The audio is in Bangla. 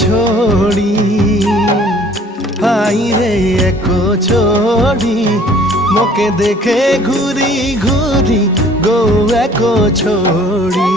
छोड़ी आई रे एको छोड़ी मोके देखे घूरी घूरी गो एको छोड़ी।